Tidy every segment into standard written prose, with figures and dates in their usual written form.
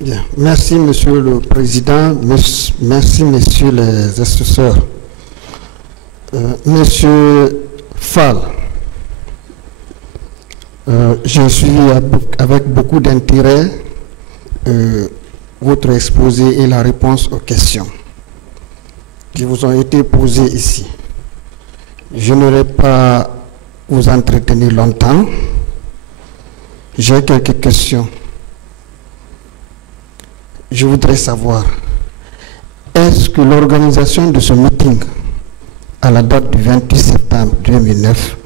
Bien. Merci, Monsieur le Président. Merci, Messieurs les assesseurs. Monsieur Fall, je suis avec beaucoup d'intérêt votre exposé et la réponse aux questions qui vous ont été posées ici. Je n'aurai pas vous entretenir longtemps. J'ai quelques questions. Je voudrais savoir, est-ce que l'organisation de ce meeting à la date du 28 septembre 2009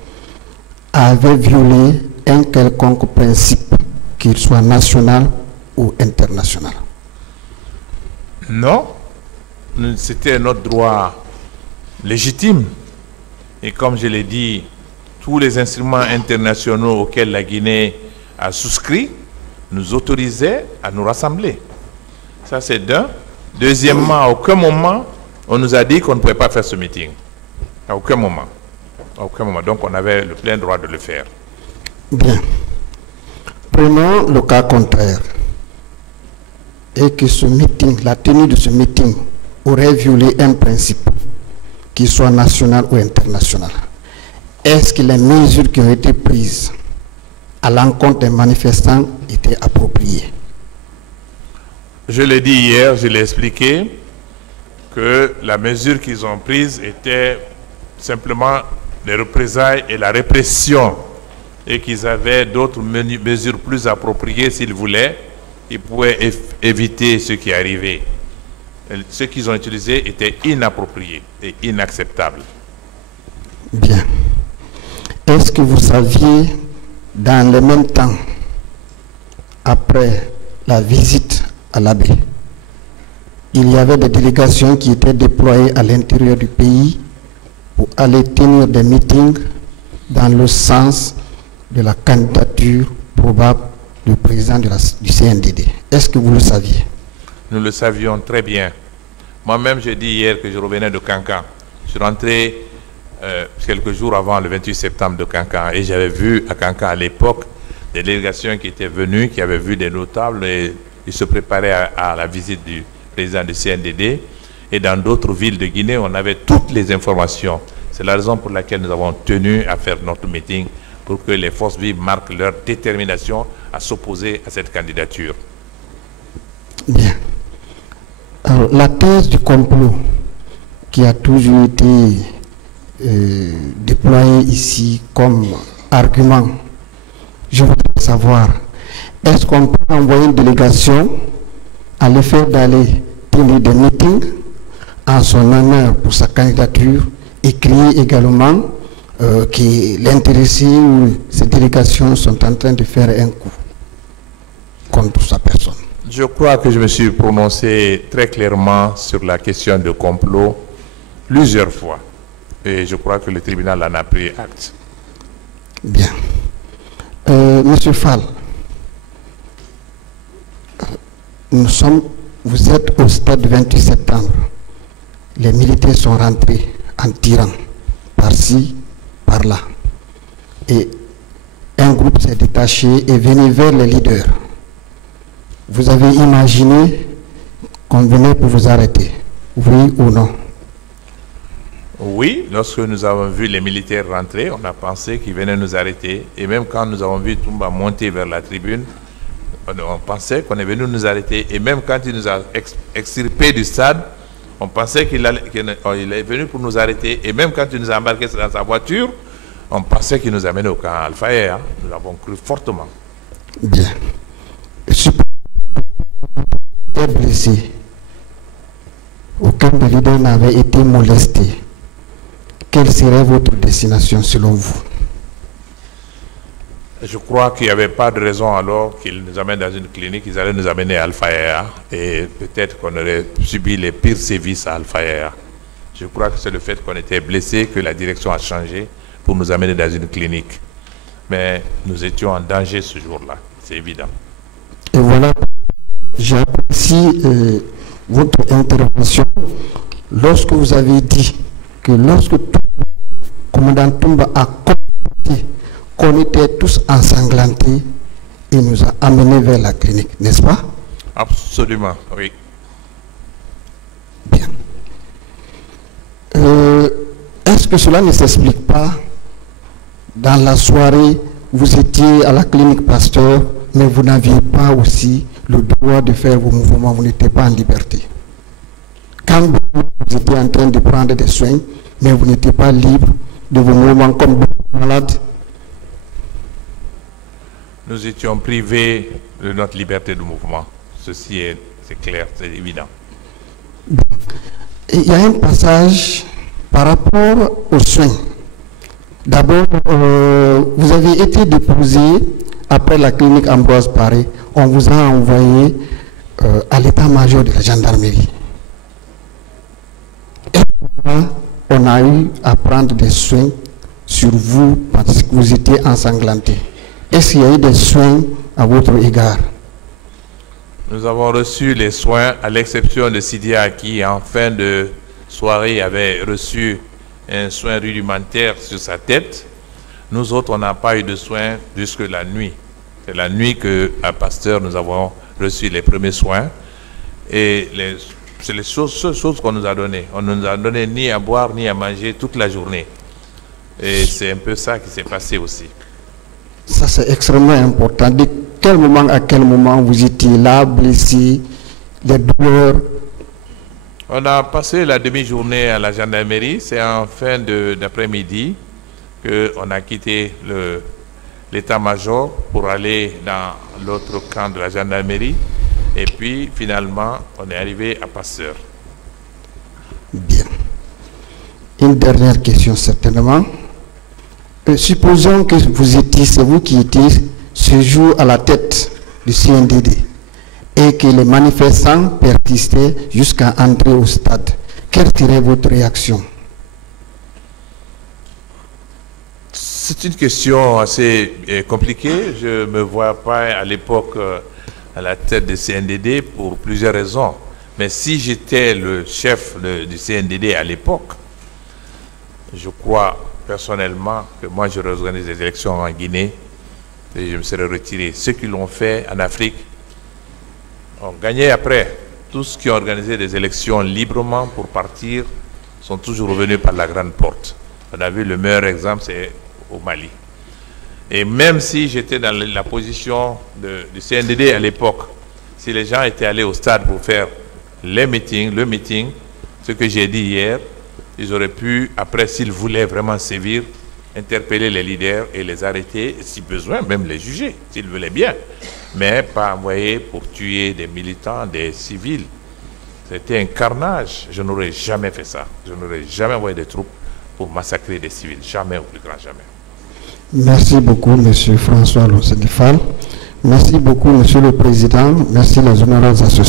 avait violé un quelconque principe, qu'il soit national ou international? Non, c'était notre droit légitime. Et comme je l'ai dit, tous les instruments internationaux auxquels la Guinée a souscrit nous autorisaient à nous rassembler. Ça, c'est d'un. Deuxièmement, à aucun moment, on nous a dit qu'on ne pouvait pas faire ce meeting. À aucun moment. À aucun moment. Donc, on avait le plein droit de le faire. Bien. Prenons le cas contraire. Et que ce meeting, la tenue de ce meeting, aurait violé un principe, qu'il soit national ou international. Est-ce que les mesures qui ont été prises à l'encontre des manifestants étaient appropriées? Je l'ai dit hier, je l'ai expliqué, que la mesure qu'ils ont prise était simplement les représailles et la répression, et qu'ils avaient d'autres mesures plus appropriées s'ils voulaient. Ils pouvaient éviter ce qui est arrivé. Ce qu'ils ont utilisé était inapproprié et inacceptable. Bien. Est-ce que vous saviez, dans le même temps, après la visite à l'abbé, il y avait des délégations qui étaient déployées à l'intérieur du pays pour aller tenir des meetings dans le sens de la candidature probable du président du CNDD. Est-ce que vous le saviez? Nous le savions très bien. Moi-même, j'ai dit hier que je revenais de Cancan. Je suis rentré quelques jours avant le 28 septembre de Cancan et j'avais vu à Cancan à l'époque des délégations qui étaient venues, qui avaient vu des notables et ils se préparaient à la visite du président du CNDD. Et dans d'autres villes de Guinée, on avait toutes les informations. C'est la raison pour laquelle nous avons tenu à faire notre meeting, pour que les forces vives marquent leur détermination à s'opposer à cette candidature. Bien. Alors, la thèse du complot qui a toujours été déployée ici comme argument, je voudrais savoir, est-ce qu'on peut envoyer une délégation à le faire d'aller tenir des meetings en son honneur pour sa candidature et crier également que l'intéressé ou ces délégations sont en train de faire un coup contre sa personne? Je crois que je me suis prononcé très clairement sur la question de complot plusieurs fois. Et je crois que le tribunal en a pris acte. Bien. Monsieur Fall, vous êtes au stade du 28 septembre. Les militaires sont rentrés en tirant par-ci, par-là. Et un groupe s'est détaché et venu vers les leaders. Vous avez imaginé qu'on venait pour vous arrêter, oui ou non? Oui, lorsque nous avons vu les militaires rentrer, on a pensé qu'ils venaient nous arrêter. Et même quand nous avons vu Toumba monter vers la tribune, on pensait qu'on est venu nous arrêter. Et même quand il nous a extirpés du stade, on pensait qu'il est venu pour nous arrêter. Et même quand il nous a embarqués dans sa voiture, on pensait qu'il nous amenait au camp Al-Fayed. Nous avons cru fortement. Bien. Blessé. Aucun des leaders n'avait été molesté. Quelle serait votre destination selon vous? Je crois qu'il n'y avait pas de raison alors qu'ils nous amènent dans une clinique, ils allaient nous amener à Al-Fayed et peut-être qu'on aurait subi les pires sévices à Al-Fayed. Je crois que c'est le fait qu'on était blessé que la direction a changé pour nous amener dans une clinique. Mais nous étions en danger ce jour-là, c'est évident. Et voilà, j'apprécie votre intervention lorsque vous avez dit que lorsque le commandant Toumba a compris qu'on était tous ensanglantés, il nous a amenés vers la clinique, n'est-ce pas? Absolument, oui. Bien. Est-ce que cela ne s'explique pas? Dans la soirée, vous étiez à la clinique Pasteur, mais vous n'aviez pas aussi le droit de faire vos mouvements, vous n'étiez pas en liberté. Quand vous étiez en train de prendre des soins, mais vous n'étiez pas libre de vos mouvements comme malade. Nous étions privés de notre liberté de mouvement. Ceci c'est clair, c'est évident. Il y a un passage par rapport aux soins. D'abord, vous avez été déposé après la clinique Ambroise Paré. On vous a envoyé à l'état-major de la gendarmerie. Et on a eu à prendre des soins sur vous parce que vous étiez ensanglanté. Est-ce qu'il y a eu des soins à votre égard? Nous avons reçu les soins, à l'exception de Sidia qui, en fin de soirée, avait reçu un soin rudimentaire sur sa tête. Nous autres, on n'a pas eu de soins jusque la nuit. C'est la nuit qu'à Pasteur, nous avons reçu les premiers soins. Et c'est les seules choses qu'on nous a données. On ne nous a donné ni à boire, ni à manger toute la journée. Et c'est un peu ça qui s'est passé aussi. Ça, c'est extrêmement important. De quel moment à quel moment vous étiez là, blessé, des douleurs? On a passé la demi-journée à la gendarmerie. C'est en fin d'après-midi qu'on a quitté l'état-major pour aller dans l'autre camp de la gendarmerie. Et puis, finalement, on est arrivé à Pasteur. Bien. Une dernière question, certainement. Supposons que c'est vous qui étiez ce jour à la tête du CNDD et que les manifestants persistaient jusqu'à entrer au stade. Quelle serait votre réaction? C'est une question assez compliquée. Je ne me vois pas à l'époque à la tête du CNDD pour plusieurs raisons. Mais si j'étais le chef du CNDD à l'époque, je crois personnellement que moi j'aurais organisé des élections en Guinée et je me serais retiré. Ceux qui l'ont fait en Afrique ont gagné après. Tous ceux qui ont organisé des élections librement pour partir sont toujours revenus par la grande porte. On a vu le meilleur exemple, c'est au Mali. Et même si j'étais dans la position du CNDD à l'époque, si les gens étaient allés au stade pour faire le meeting, ce que j'ai dit hier, ils auraient pu, après, s'ils voulaient vraiment sévir, interpeller les leaders et les arrêter, si besoin, même les juger, s'ils voulaient bien. Mais pas envoyer pour tuer des militants, des civils. C'était un carnage. Je n'aurais jamais fait ça. Je n'aurais jamais envoyé des troupes pour massacrer des civils. Jamais, au plus grand jamais. Merci beaucoup, M. François Lonsenifal. Merci beaucoup, M. le Président. Merci les honorables associés.